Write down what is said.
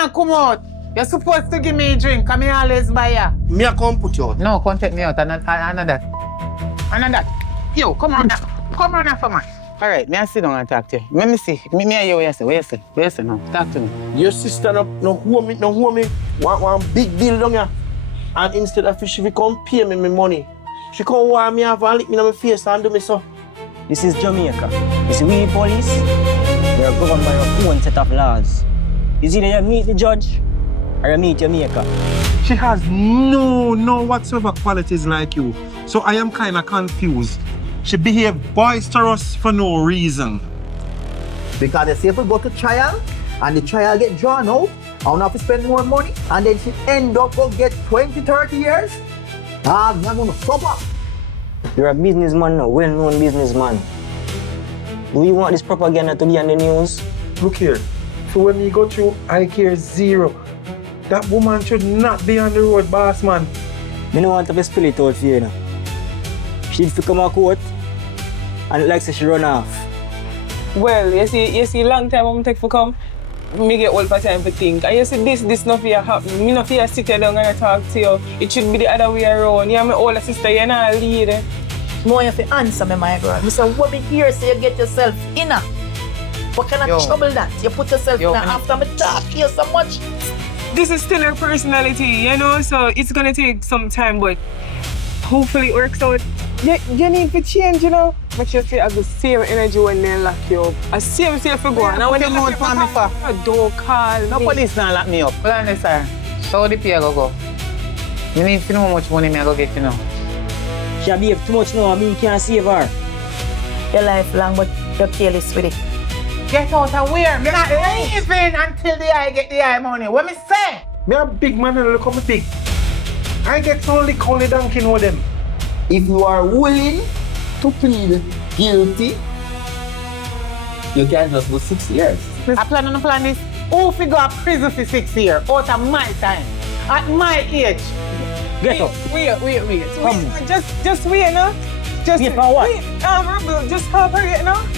can't come out. You're supposed to give me a drink, come here always buy ya. Me I come put you out. No, come take me out, and that. And that. Yo, come on now. Come on now for me. Alright, me I sit down and talk to you. Let me see. Me and you, what you say? What you say now? Talk to me. Your sister no hold me. One big deal down here. And instead of she come pay me my money, she come want me have and lick me in my face and do me so. This is Jamaica. You see, we police, we are governed by our own set of laws. It's either you meet the judge or you meet Jamaica. She has no whatsoever qualities like you. So I am kind of confused. She behaved boisterous for no reason. Because they say if we go to trial and the trial get drawn out, I don't have to spend more money and then she end up go get 20, 30 years. I'm gonna suffer. You're a businessman now, well-known businessman. Do you want this propaganda to be on the news? Look here. So when you go through I Care Zero, that woman should not be on the road, boss man. I don't want to spill it out for you now. She did come out court and it like she run off. Well, you see, long time I'm take for come, me get all for time to think. And you see, this not fear happen. Me not fear sit here down and talk to you. It should be the other way around. You're my older sister, you're not a leader. More you have to answer me, my girl. I say, what me here so you get yourself in a? What kind of trouble that? You put yourself in after me talk here so much? This is still her personality, you know, so it's gonna take some time, but hopefully it works out. You need to change, you know. Make sure you have the same energy when they lock you up. The same for go. And when you lock for me for? Don't call No me. police not lock me up. Hold on, sir. So the pay go. You need to know how much money me I go get, you know. She behave too much now, I mean you can't save her. Your life long, but you're careless with it. Get out of where? Me not leaving until the I get the eye money. What me say? Me a big man and look how me big. I get only call it donkey know them. If you are willing to plead guilty, you can just go 6 years. I plan this. Who fi go to prison for 6 years out of my time? At my age. Get up. Wait. Just wait, no? Just Wait for what? Wait, Rebel, just cooperate, no?